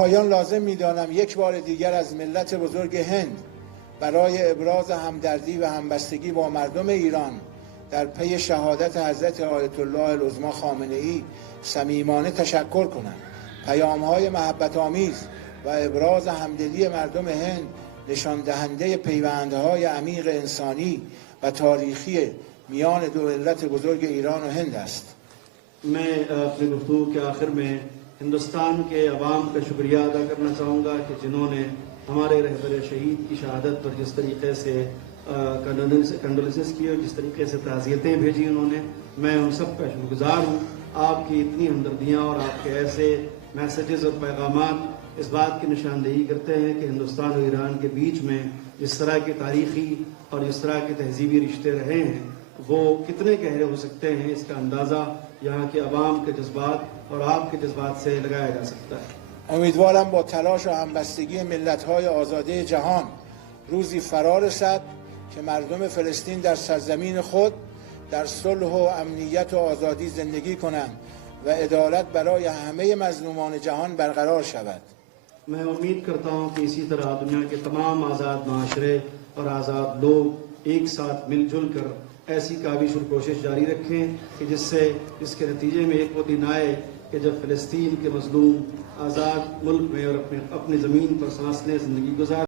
پایان لازم می‌دانم یک بار دیگر از ملت بزرگ هند برای ابراز همدردی و همبستگی با مردم ایران در پی شهادت حضرت آیت الله العظمی خامنه‌ای صمیمانه تشکر کنم. پیام‌های محبت‌آمیز و ابراز همدلی مردم هند نشان دهنده پیوندهای عمیق انسانی و تاریخی میان دو ملت بزرگ ایران و هند است. मैं अपनी गुफ्तगू के आखिर में हिंदुस्तान के अवाम का शुक्रिया अदा करना चाहूँगा कि जिन्होंने हमारे रहबर शहीद की शहादत पर जिस तरीके से कंडोलेंसेस की और जिस तरीके से ताज़ियतें भेजी उन्होंने, मैं उन सब का शुक्रगुजार हूँ। आपकी इतनी हमदर्दियाँ और आपके ऐसे मैसेजेस और पैगामात इस बात की निशानदेही करते हैं कि हिंदुस्तान और ईरान के बीच में जिस तरह के तारीख़ी और जिस तरह के तहजीबी रिश्ते रहे हैं वो कितने गहरे हो सकते हैं, इसका अंदाज़ा यहाँ के अवाम के जज्बात और आपके जज्बात से लगाया जा सकता है। امیدوارم با تلاش و همبستگی ملت‌های آزاده جهان روزی فرا رسد که مردم فلسطین در سرزمین خود در صلح و امنیت و آزادی زندگی کنند و عدالت برای همه مظلومان جهان برقرار شود. मैं उम्मीद करता हूँ कि इसी तरह दुनिया के तमाम आज़ाद माशरे और आज़ाद लोग एक साथ मिलजुल कर ऐसी काबिश और कोशिश जारी रखें कि इसके नतीजे में एक वो दिन आए कि जब फ़लस्तीन के मज़लूम आज़ाद मुल्क में और अपनी ज़मीन पर सांस लें, ज़िंदगी गुजार